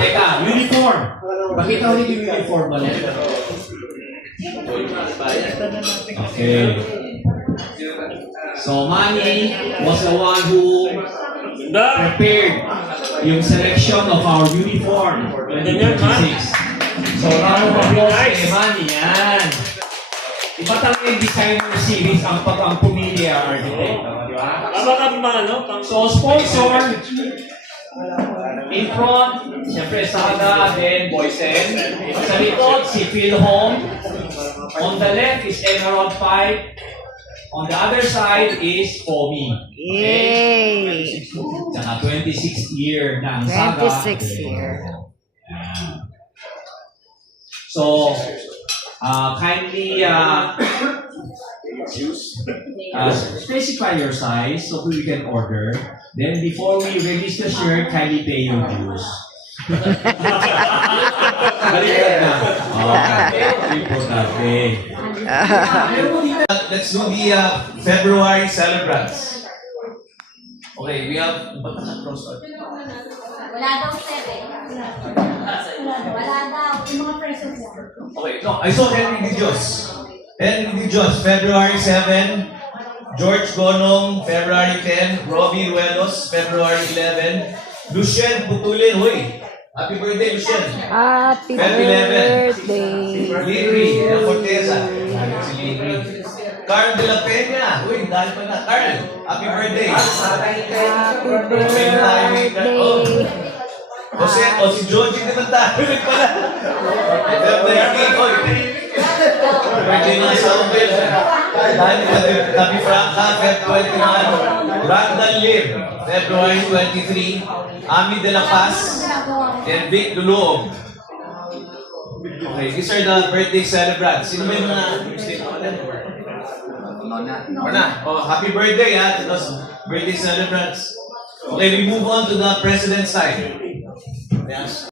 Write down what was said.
Teka, uniform. Pakita ulit yung uniform mo. Okay. So, Manny was the one who prepared yung selection of our uniform for 2026. So, round of applause kay Manny. Yan. Iba talaga yung designer series ang pumili ang architect. Di ba? So, sponsor in front, siyempre Saga, then Boysen. Sa likod, si Phil Home. On the left is Emerald 5. On the other side is Fomi. Yay! Tsaka 26th year ng Saga. 26th year. So, kindly specify your size so we can order. Then before we release the shirt, kindly pay your dues. Let's do the February celebrants. Okay, we have... Wala daw 7. Wala daw. Yung mga present mo. Okay, no, I saw Henry Di Dios. Henry Di Dios, February 7. George Gonong, February 10. Robbie Ruelos, February 11. Lucien Putulin, huy. Happy birthday, Lucien. Happy Feb 11. birthday. Ligri, de la Forteza. Si Ligri. Carl de la Peña. Uy, dahil pa na. Carl, happy birthday. Happy birthday. Jose, o si Georgie naman tayo. Pala. Birthday, oy. Birthday na sa Umbel. Happy Franca, Feb 21. Randall Lim, February 23. Ami de la Paz. And Vic Duluog. Okay, these are the birthday celebrants. Sino ba yung mga Mona. Oh, happy birthday, ha, to those birthday celebrants. Okay, we move on to the president's side. Yes.